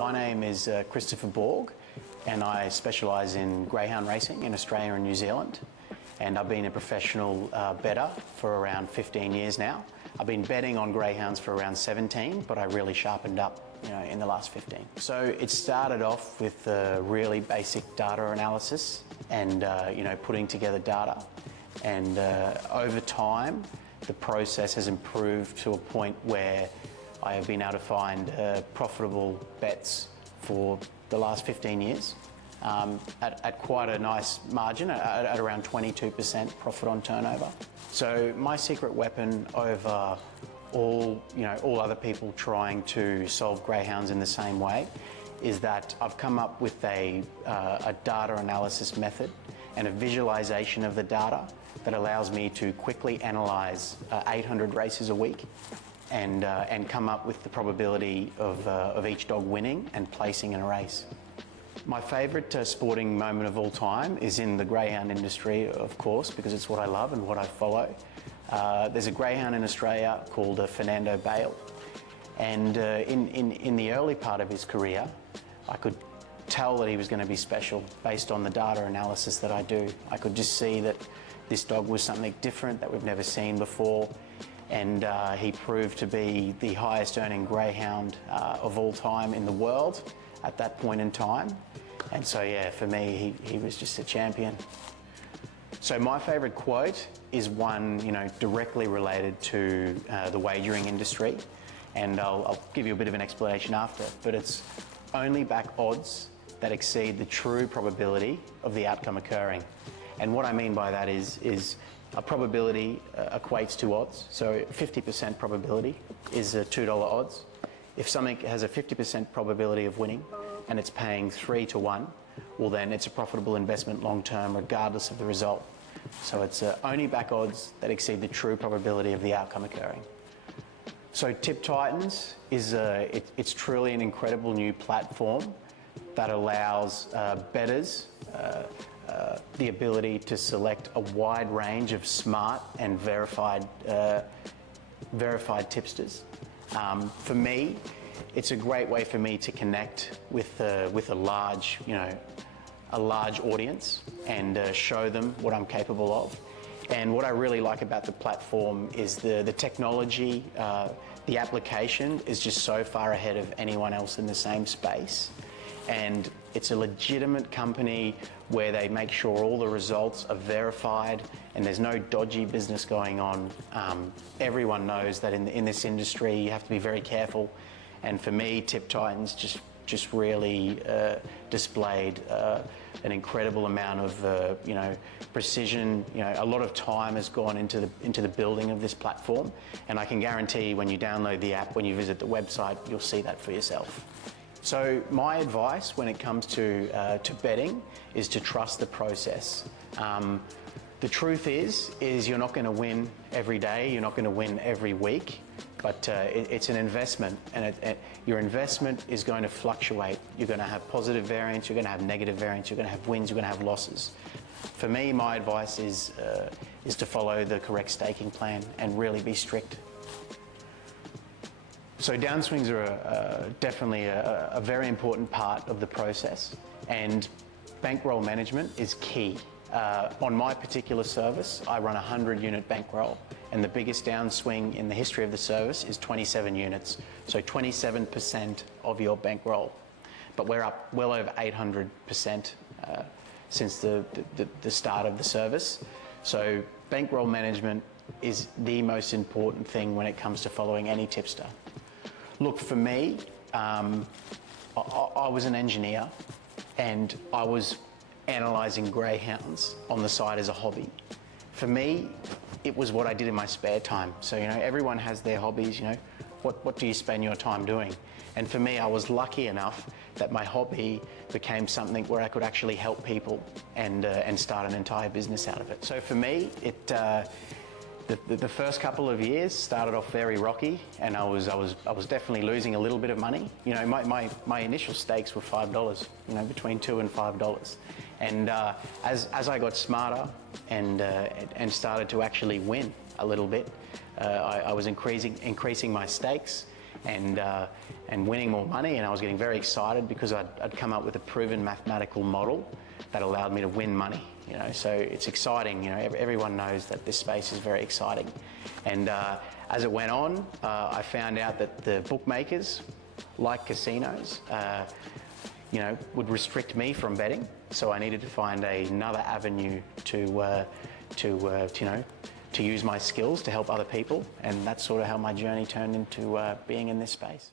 My name is Christopher Borg, and I specialise in greyhound racing in Australia and New Zealand. And I've been a professional bettor for around 15 years now. I've been betting on greyhounds for around 17, but I really sharpened up, in the last 15. So it started off with really basic data analysis and, putting together data. And over time, the process has improved to a point where I have been able to find profitable bets for the last 15 years at quite a nice margin, at around 22% profit on turnover. So my secret weapon over all other people trying to solve greyhounds in the same way is that I've come up with a data analysis method and a visualization of the data that allows me to quickly analyze 800 races a week and come up with the probability of each dog winning and placing in a race. My favourite sporting moment of all time is in the greyhound industry, of course, because it's what I love and what I follow. There's a greyhound in Australia called Fernando Bale, and in the early part of his career, I could tell that he was going to be special based on the data analysis that I do. I could just see that this dog was something different that we've never seen before, and he proved to be the highest earning greyhound of all time in the world at that point in time. And so yeah, for me, he was just a champion. So my favourite quote is one directly related to the wagering industry, and I'll give you a bit of an explanation after, but it's only back odds that exceed the true probability of the outcome occurring. And what I mean by that is a probability equates to odds. So 50% probability is $2 odds. If something has a 50% probability of winning and it's paying 3 to 1, well then it's a profitable investment long term regardless of the result. So it's only back odds that exceed the true probability of the outcome occurring. So Tip Titans is it's truly an incredible new platform that allows bettors the ability to select a wide range of smart and verified tipsters. For me, it's a great way for me to connect with a large audience and show them what I'm capable of. And what I really like about the platform is the technology, the application is just so far ahead of anyone else in the same space. And it's a legitimate company where they make sure all the results are verified and there's no dodgy business going on. Everyone knows that in this industry you have to be very careful. And for me, Tip Titans just really displayed an incredible amount of precision. A lot of time has gone into the building of this platform, and I can guarantee when you download the app, when you visit the website, you'll see that for yourself. So my advice when it comes to betting is to trust the process. The truth is you're not going to win every day, you're not going to win every week, but it's an investment, and your investment is going to fluctuate. You're going to have positive variance, you're going to have negative variance, you're going to have wins, you're going to have losses. For me, my advice is to follow the correct staking plan and really be strict. So downswings are definitely a very important part of the process, and bankroll management is key. On my particular service, I run a 100-unit bankroll, and the biggest downswing in the history of the service is 27 units, so 27% of your bankroll. But we're up well over 800% since the start of the service. So bankroll management is the most important thing when it comes to following any tipster. Look, for me, I was an engineer and I was analysing greyhounds on the side as a hobby. For me, it was what I did in my spare time. So, everyone has their hobbies, what do you spend your time doing? And for me, I was lucky enough that my hobby became something where I could actually help people and start an entire business out of it. So for me, the first couple of years started off very rocky, and I was definitely losing a little bit of money. My initial stakes were $5, between $2 and $5. And as I got smarter and started to actually win a little bit, I was increasing my stakes, and winning more money, and I was getting very excited because I'd come up with a proven mathematical model that allowed me to win money. You know, so it's exciting. You know, everyone knows that this space is very exciting, and as it went on, I found out that the bookmakers, like casinos, you know, would restrict me from betting. So I needed to find another avenue to use my skills to help other people, and that's sort of how my journey turned into being in this space.